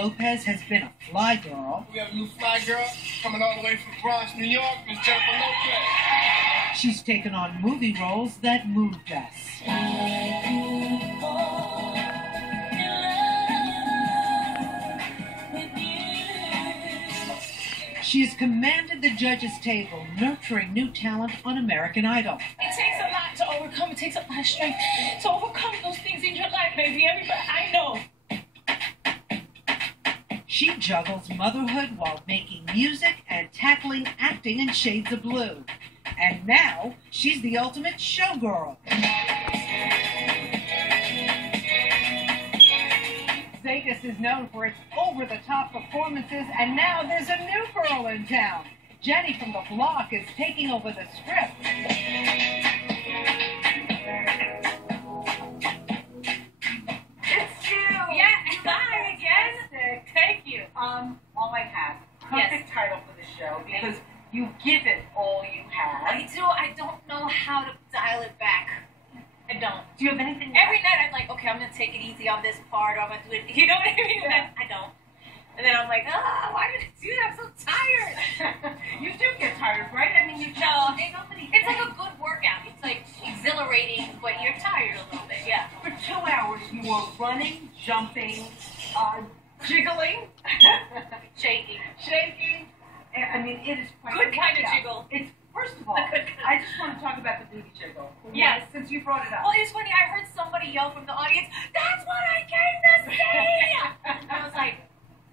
Lopez has been a fly girl. We have a new fly girl coming all the way from Bronx, New York, Miss Jennifer Lopez. She's taken on movie roles that moved us. She has commanded the judges' table, nurturing new talent on American Idol. It takes a lot to overcome. It takes a lot of strength to overcome those things in your life, baby. Everybody, I know. She juggles motherhood while making music and tackling acting in shades of blue. And now, she's the ultimate showgirl. Vegas is known for its over-the-top performances, and now there's a new girl in town. Jenny from the block is taking over the script. It's you! Yeah, hi again. Thank you. All I have. Perfect title for the show because you give it all you have. I do. I don't know how to dial it back. I don't. Do you have anything? Every night I'm like, okay, I'm going to take it easy on this part, or I'm going to do it. You know what I mean? Yeah. I don't. And then I'm like, why did I do that? I'm so tired. You do get tired, right? I mean, It's like a good workout. It's like exhilarating, but you're tired a little bit. Yeah. For 2 hours, you were running, jumping, jiggling, Shaking. shaking. I mean, it is quite Good a kind of workout. jiggle. It's first of all, I just want to talk about the booty jiggle. Yes. Since you brought it up. Well, it's funny. I heard somebody yell from the audience, "That's what I came to see!" I was like,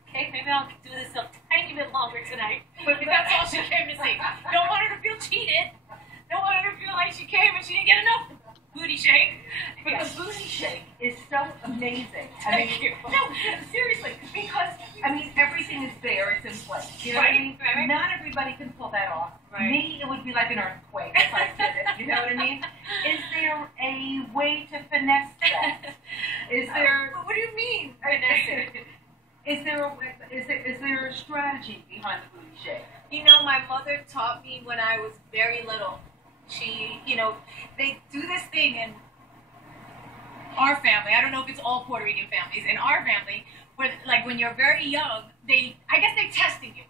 okay, maybe I'll do this a tiny bit longer tonight. But that's all she came to see. Don't want her to feel cheated. Don't want her to feel like she came and she didn't get enough booty shake. But the booty shake is so amazing. Thank you. No, seriously, because everything is there. It's in place. You know what I mean? Right. Not everybody can pull that off. Right. Me, it would be like an earthquake if I did it. You know what I mean? Is there a way to finesse that? Is there? What do you mean? Is there a strategy behind the booty shake? You know, my mother taught me when I was very little. She, they do this thing in our family. I don't know if it's all Puerto Rican families. In our family, where like when you're very young, I guess they're testing you.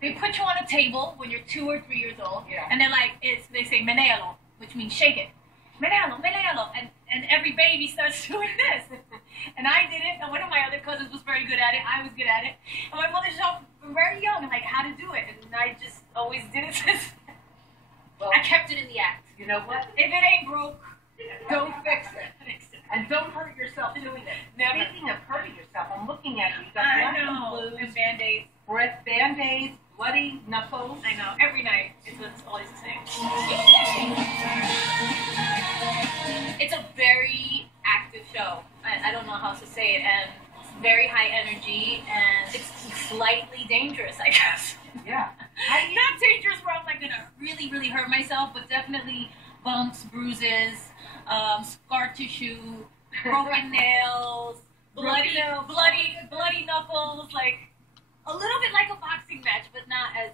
They put you on a table when you're 2 or 3 years old, and they're like, they say menéalo, which means shake it. Menéalo, menéalo, and every baby starts doing this. And I did it, and one of my other cousins was very good at it. I was good at it, and my mother taught me from very young, like how to do it, and I just always did it since. Well, I kept it in the act. You know what? If it ain't broke, don't fix it. And don't hurt yourself doing it. Never. Speaking of hurting yourself, I'm looking at you. You've got I black know. and blues, And Band-Aids. Band-Aids, bloody knuckles. I know. Every night. It's always the same. It's a very active show. I don't know how to say it. And it's very high energy. And it's slightly dangerous, I guess. Yeah. Not dangerous where I'm like going to really, really hurt myself, but definitely bumps, bruises, scar tissue, broken nails, bloody knuckles, like a little bit like a boxing match, but not as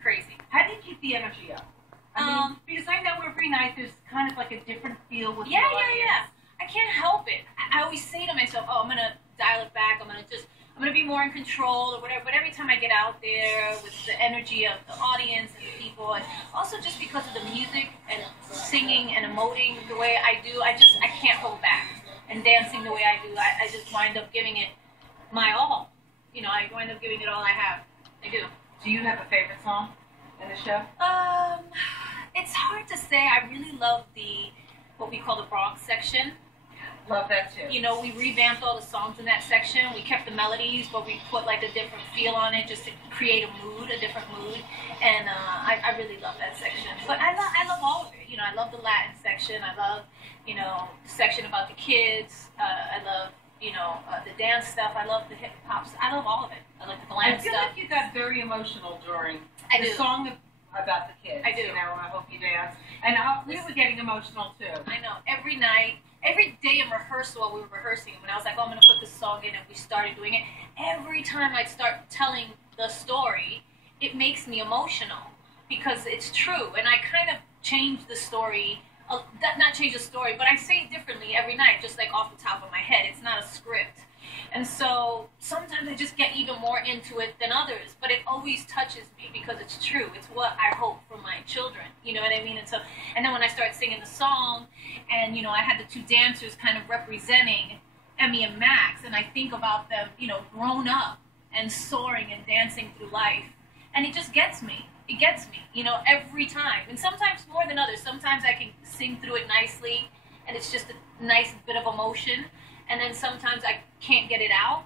crazy. How do you keep the energy up? I mean, because I know every night there's kind of like a different feel with the audience. I can't help it. I always say to myself, oh, I'm going to dial it back. I'm going to be more in control or whatever. But every time I get out there with the energy of the audience and the people, and also just because of the music and singing and emoting the way I do, I can't hold back. And dancing the way I do, I just wind up giving it my all. I wind up giving it all I have. I do. Do you have a favorite song in the show? It's hard to say. I really love what we call the Bronx section. Love that too. We revamped all the songs in that section. We kept the melodies, but we put like a different feel on it just to create a different mood. And I really love that section. But I love all of it. I love the Latin section. I love, the section about the kids. I love, the dance stuff. I love the hip hop. I love all of it. I like the glam I feel stuff. like you got very emotional during the do. song about the kids. I do. I hope you dance. And we were getting emotional too. I know. Every night, every day in rehearsal, while we were rehearsing, when I was like, oh, I'm going to put this song in, and we started doing it, every time I start telling the story, it makes me emotional because it's true. And I kind of change the story, not change the story, but I say it differently every night, just like off the top of my head. It's not a script. And so sometimes sometimes I just get even more into it than others, but it always touches me because it's true. It's what I hope for my children, you know what I mean? And then when I start singing the song, and, you know, I had the two dancers kind of representing Emmy and Max, and I think about them, you know, grown up and soaring and dancing through life, and it just gets me. It gets me, you know, every time. And sometimes more than others. Sometimes I can sing through it nicely, and it's just a nice bit of emotion. And then sometimes I can't get it out,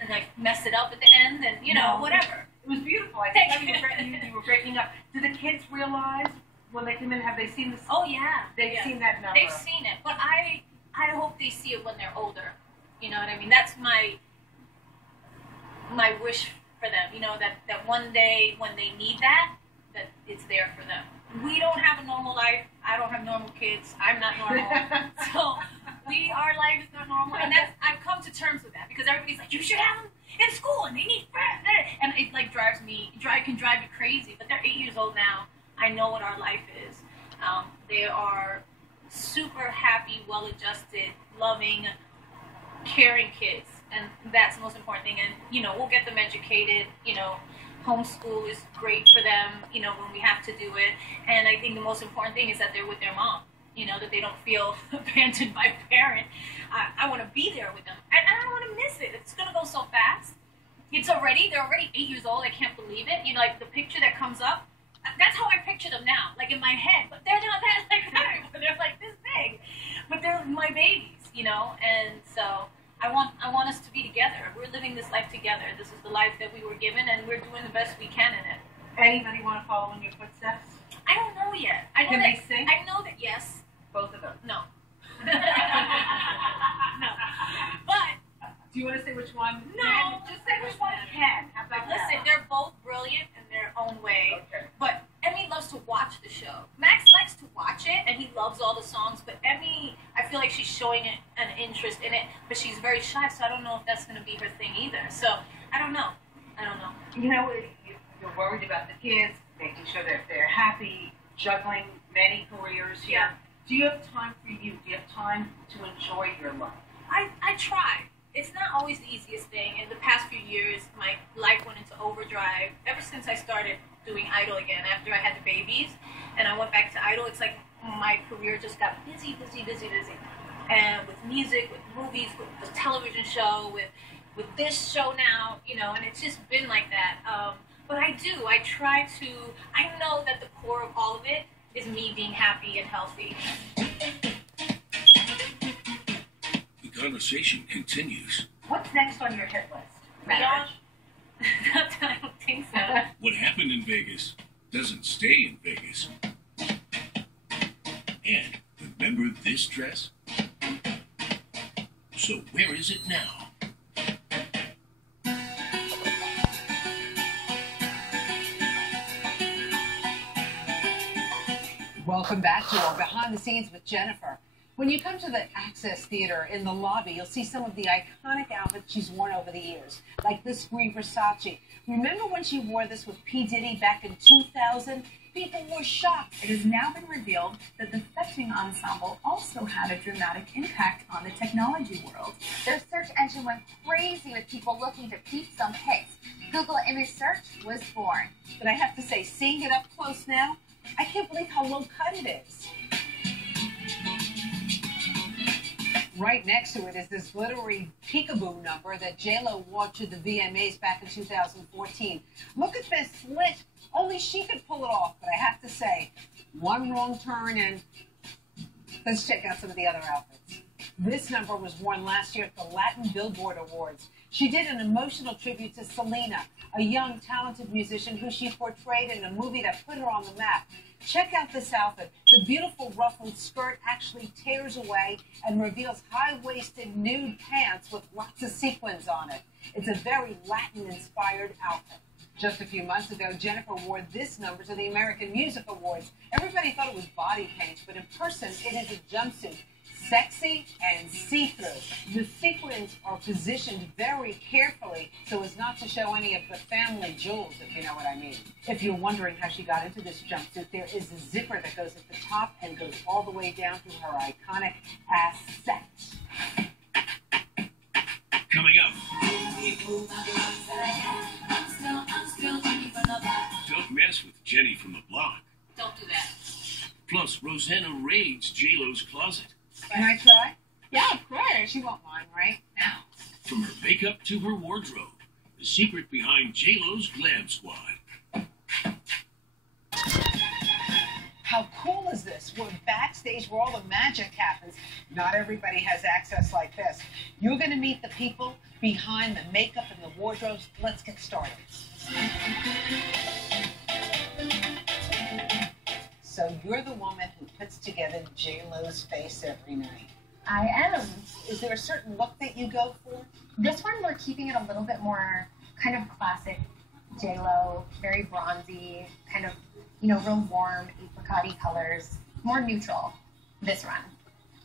and I mess it up at the end, and, you know, whatever. It was beautiful. I think you were breaking up. Do the kids realize when they come in, have they seen this? Oh, yeah. They've seen that number. They've seen it. But I hope they see it when they're older. You know what I mean? That's my wish for them, you know, that one day when they need that it's there for them. We don't have a normal life. I don't have normal kids. I'm not normal. So our life is not normal. And I've come to terms with that, because everybody's like, you should have them in school and they need friends. And it like can drive me crazy. But they're 8 years old now. I know what our life is. They are super happy, well-adjusted, loving, caring kids. And that's the most important thing. And, you know, we'll get them educated. You know, homeschool is great for them, you know, when we have to do it. And I think the most important thing is that they're with their mom. You know, that they don't feel abandoned by a parent. I want to be there with them. And I don't want to miss it. It's going to go so fast. They're already 8 years old. I can't believe it. You know, like the picture that comes up, that's how I picture them now, like in my head. But they're not that like that anymore. They're like this big. But they're my babies, you know. And so I want us to be together. We're living this life together. This is the life that we were given, and we're doing the best we can in it. Anybody want to follow in your footsteps? I don't know yet. Can they sing? I know that yes. Both of them? No. No. But do you want to say which one? No. Just say which one can. How about that? Listen, they're both brilliant in their own way. Okay. But Emmy loves to watch the show. Max likes to watch it, and he loves all the songs. But Emmy, I feel like she's showing an interest in it, but she's very shy, so I don't know if that's going to be her thing either. So I don't know. You know, you're worried about the kids, making sure that they're happy, juggling many careers here. Yeah. Do you have time for you? Do you have time to enjoy your life? I try. It's not always the easiest thing. In the past few years, my life went into overdrive. Ever since I started doing Idol again, after I had the babies, and I went back to Idol, it's like my career just got busy. And with music, with movies, with the television show, with this show now, you know, and it's just been like that. But I know that the core of all of it is me being happy and healthy. The conversation continues. What's next on your hit list? Marriage? I don't think so. What happened in Vegas doesn't stay in Vegas. And remember this dress? So where is it now? Welcome back to our Behind the Scenes with Jennifer. When you come to the Access Theater in the lobby, you'll see some of the iconic outfits she's worn over the years, like this green Versace. Remember when she wore this with P. Diddy back in 2000? People were shocked. It has now been revealed that the fetching ensemble also had a dramatic impact on the technology world. Their search engine went crazy with people looking to peep some pics. Google image search was born. But I have to say, seeing it up close now, I can't believe how low cut it is. Right next to it is this glittery peekaboo number that J-Lo wore to the VMAs back in 2014. Look at this slit. Only she could pull it off, but I have to say, one wrong turn and let's check out some of the other outfits. This number was worn last year at the Latin Billboard Awards. She did an emotional tribute to Selena, a young, talented musician who she portrayed in a movie that put her on the map. Check out this outfit. The beautiful ruffled skirt actually tears away and reveals high-waisted nude pants with lots of sequins on it. It's a very Latin-inspired outfit. Just a few months ago, Jennifer wore this number to the American Music Awards. Everybody thought it was body paint, but in person, it is a jumpsuit. Sexy and see-through. The sequins are positioned very carefully so as not to show any of the family jewels, if you know what I mean. If you're wondering how she got into this jumpsuit, there is a zipper that goes at the top and goes all the way down to her iconic ass set. Coming up. Rosanna raids J-Lo's closet. Can I try? Yeah, of course. She won't mind, right? Now, from her makeup to her wardrobe, the secret behind J-Lo's glam squad. How cool is this? We're backstage where all the magic happens. Not everybody has access like this. You're going to meet the people behind the makeup and the wardrobes. Let's get started. So you're the woman who puts together J-Lo's face every night. I am. Is there a certain look that you go for? This one, we're keeping it a little bit more kind of classic J-Lo, very bronzy, kind of, real warm, apricot-y colors, more neutral this run.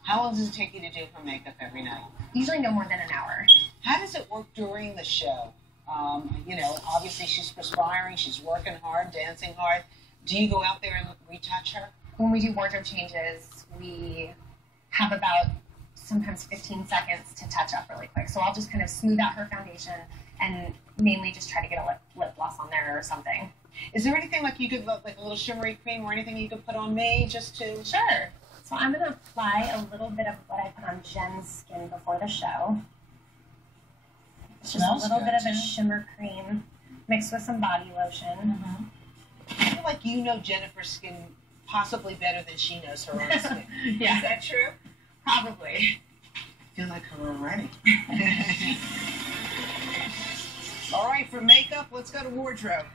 How long does it take you to do her makeup every night? Usually no more than an hour. How does it work during the show? Obviously she's perspiring, she's working hard, dancing hard. Do you go out there and retouch her? When we do wardrobe changes, we have about sometimes 15 seconds to touch up really quick. So I'll just kind of smooth out her foundation and mainly just try to get a lip gloss on there or something. Is there anything like you could, like a little shimmery cream or anything you could put on me just to? Sure. So I'm going to apply a little bit of what I put on Jen's skin before the show. It's just a little bit of a shimmer cream mixed with some body lotion. I feel like you know Jennifer's skin possibly better than she knows her own skin. Yeah. Is that true? Probably. I feel like her already. All right, for makeup, let's go to wardrobe.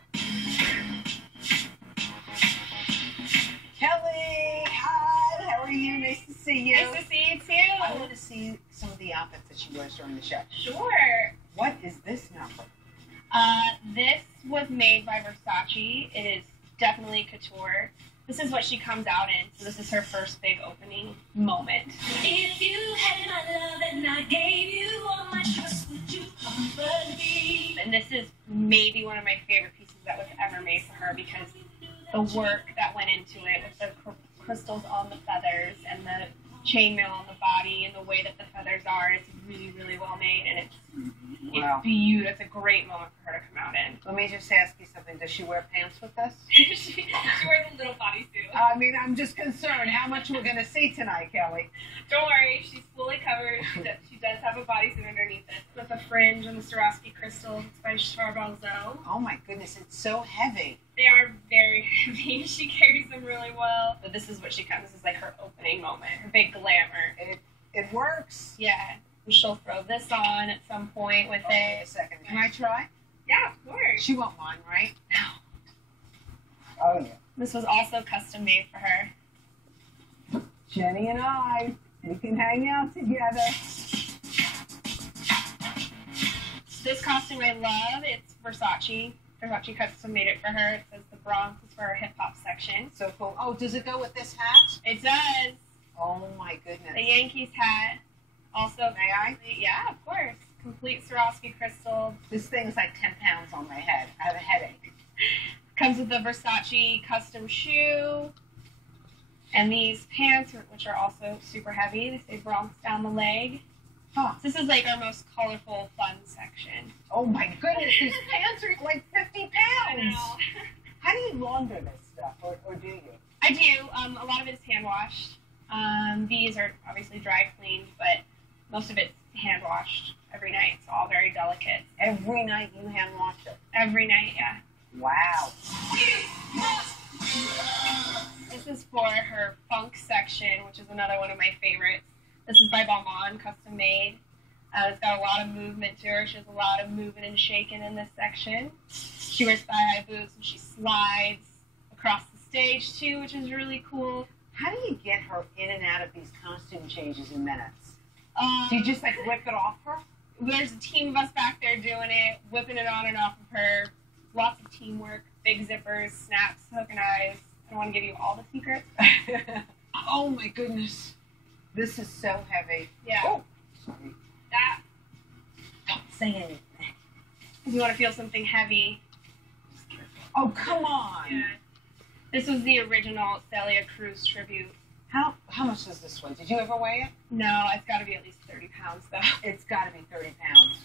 Kelly, hi, how are you? Nice to see you. Nice to see you too. I want to see some of the outfits that she wears during the show. Sure. What is this number? This was made by Versace. It is definitely couture. This is what she comes out in. So this is her first big opening moment. If you had my love and I gave you all my trust, would you comfort me? And this is maybe one of my favorite pieces that was ever made for her because the work that went into it with the crystals on the feathers and the chainmail on the body and the way that the feathers are, it's really, really well made and it's beautiful. It's a great moment for her to come out in. Let me just ask you something. Does she wear pants with us? she wears a little bodysuit. I'm just concerned how much we're going to see tonight, Kelly. Don't worry, she's fully covered. She does have a bodysuit underneath it with a fringe and the Swarovski crystal. It's by Charbonneau. Oh my goodness, it's so heavy. They are very heavy. She carries them really well. But this is what she comes. This is like her opening moment, her big glamour. It works. Yeah. She'll throw this on at some point with it. Wait a second. Can I try? Yeah, of course. She won't mind, right? No. Oh, yeah. This was also custom made for her. Jenny and I, we can hang out together. This costume I love. It's Versace. Versace custom made it for her. It says the Bronx is for her hip hop section. So cool. Oh, does it go with this hat? It does. Oh my goodness. The Yankees hat. Also, may I? Yeah, of course. Complete Swarovski crystal. This thing's like 10 pounds on my head. I have a headache. Comes with the Versace custom shoe. And these pants, which are also super heavy. They say Bronx down the leg. Huh. This is like our most colorful, fun section. Oh my goodness, these pants are like 50 pounds. I know. How do you launder this stuff, or do you? I do. A lot of it is hand washed. These are obviously dry cleaned, but most of it's hand washed every night. It's all very delicate. Every night you hand wash it? Every night, yeah. Wow. This is for her funk section, which is another one of my favorites. This is by Balmain, custom made. It's got a lot of movement to her. She has a lot of moving and shaking in this section. She wears thigh-high boots and she slides across the stage too, which is really cool. How do you get her in and out of these costume changes in minutes? Do you just like whip it off her? There's a team of us back there doing it, whipping it on and off of her. Lots of teamwork, big zippers, snaps, hook and eyes. I don't want to give you all the secrets. Oh my goodness. This is so heavy. Yeah. Oh, sorry. That. Don't say anything. If you want to feel something heavy. Oh, come on. Yeah. This was the original Celia Cruz tribute. How much does this weigh? Did you ever weigh it? No, it's got to be at least 30 pounds, though. It's got to be 30 pounds.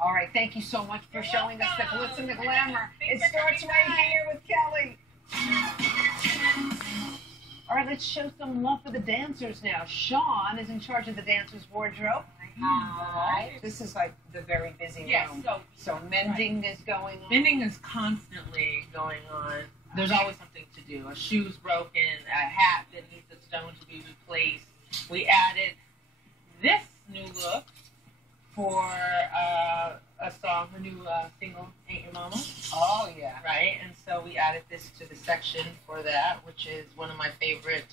All right, thank you so much for showing us the glitz and the glamour. Thanks It starts right here with Kelly. All right, let's show some love for the dancers now. Sean is in charge of the dancers' wardrobe. This is like the very busy room. So mending is going on. Mending is constantly going on. There's always something to do. A shoe's broken, a hat that needs a stone to be replaced. We added this new look for a song, her new single, Ain't Your Mama. Oh, yeah. Right, and so we added this to the section for that, which is one of my favorite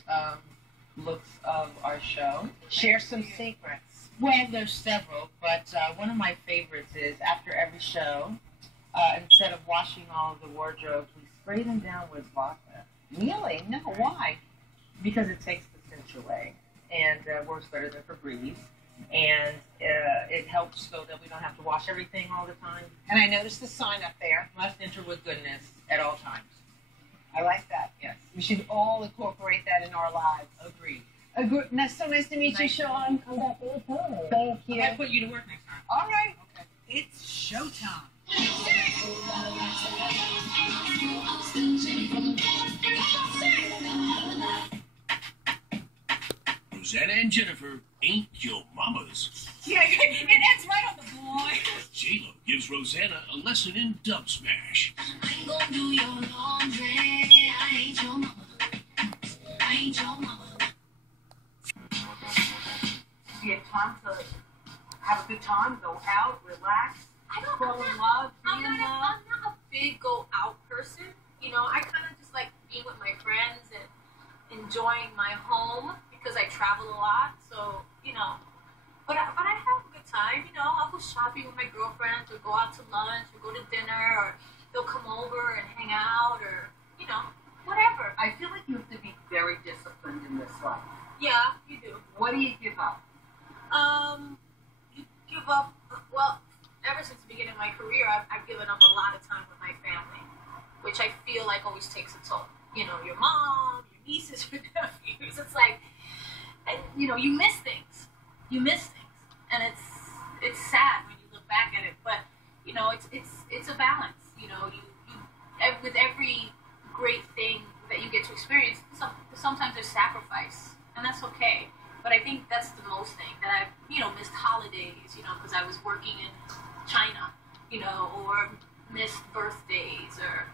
looks of our show. Share some secrets. Well, there's several, but one of my favorites is after every show, instead of washing all of the wardrobes, we spray them down with vodka. Really? No, why? Because it takes the stench away and works better than Febreze. And it helps so that we don't have to wash everything all the time. And I noticed the sign up there. Must enter with goodness at all times. I like that. Yes. We should all incorporate that in our lives. Agreed. So nice to meet you, Sean. Thank you. I put you to work next time. All right. Okay. It's showtime. Rosanna and Jennifer ain't your mamas. Yeah, it ends right on the boy. J-Lo gives Rosanna a lesson in dub smash. I ain't gonna do your laundry. I ain't your mama. I ain't your mama. Do you have time to have a good time, go out, relax, fall in love, I'm not a big go out person. You know, I kind of just like being with my friends and enjoying my home because I travel a lot. So, you know, but I have a good time. You know, I'll go shopping with my girlfriends or go out to lunch or go to dinner or they'll come over and hang out or, you know, whatever. I feel like you have to be very disciplined in this life. Yeah, you do. What do you give up? You give up, well, ever since the beginning of my career, I've given up a lot of time with my family, which I feel like always takes a toll. You know, your mom, your nieces, your nephews. It's like, and you know, you miss things. You miss things, and it's sad when you look back at it. But you know, it's a balance. You know, with every great thing that you get to experience, sometimes there's sacrifice, and that's okay. But I think that's the most thing that I've, you know, missed holidays, you know, because I was working in China, you know, or missed birthdays or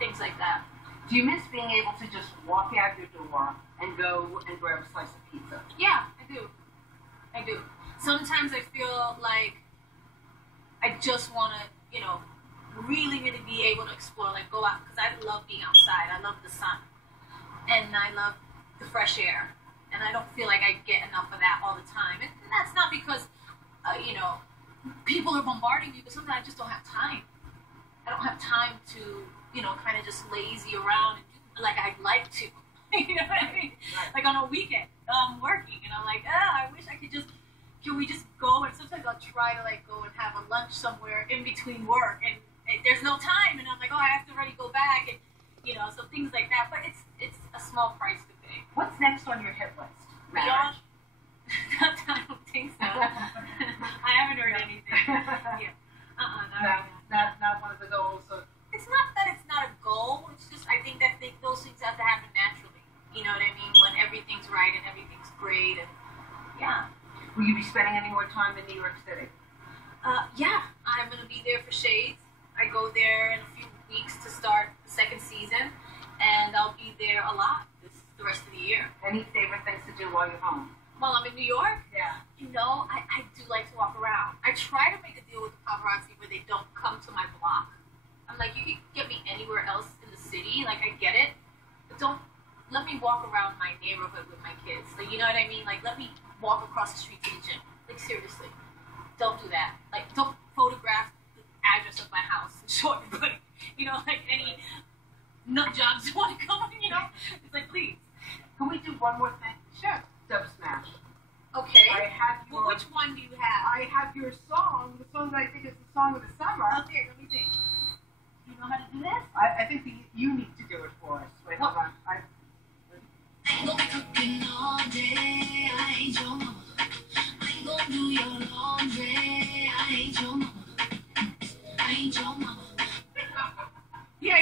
things like that. Do you miss being able to just walk out your door and go and grab a slice of pizza? Yeah, I do. I do. Sometimes I feel like I just want to, you know, really, really be able to explore, like go out, because I love being outside. I love the sun. And I love the fresh air. And I don't feel like I get enough of that all the time. And that's not because, you know, people are bombarding me, but sometimes I just don't have time. I don't have time to, you know, kind of just lazy around and do like I'd like to. You know what I mean? Right. Like on a weekend, I'm working, and I'm like, I wish I could just, can we just go? And sometimes I'll try to like go and have a lunch somewhere in between work, and there's no time, and I'm like, I have to already go back, and you know, so things like that. But it's a small price to pay. What's next on your hit list? Marriage? I don't think so. I haven't heard anything. Yeah. Not one of the goals. So. It's not that it's not a goal. It's just I think that those things have to happen naturally. You know what I mean? When everything's right and everything's great, and yeah. Will you be spending any more time in New York City? Yeah, I'm gonna be there for Shades. I go there in a few weeks to start the second season, and I'll be there a lot the rest of the year. Any favorite things to do while you're home? While I'm in New York? Yeah. You know, I do like to walk around. I try to make a deal with the paparazzi where they don't come to my block. I'm like, you can get me anywhere else in the city. Like, I get it. But don't let me walk around my neighborhood with my kids. Like, you know what I mean? Like, let me walk across the street to the gym. Like, seriously. Don't do that. Like, don't photograph the address of my house and show everybody. You know, like any nut jobs want to come, you know? It's like, please. Can we do one more thing? Sure. Dub Smash. Okay. I have your, well, which one do you have? I have your song, the song that I think is the song of the summer. Okay, let me see. You know how to do this? I think you need to do it for us. Wait, hold on. I ain't gonna be cooking all day. I ain't your mama. I ain't gonna do your laundry. I ain't your mama. I ain't your mama. Yeah,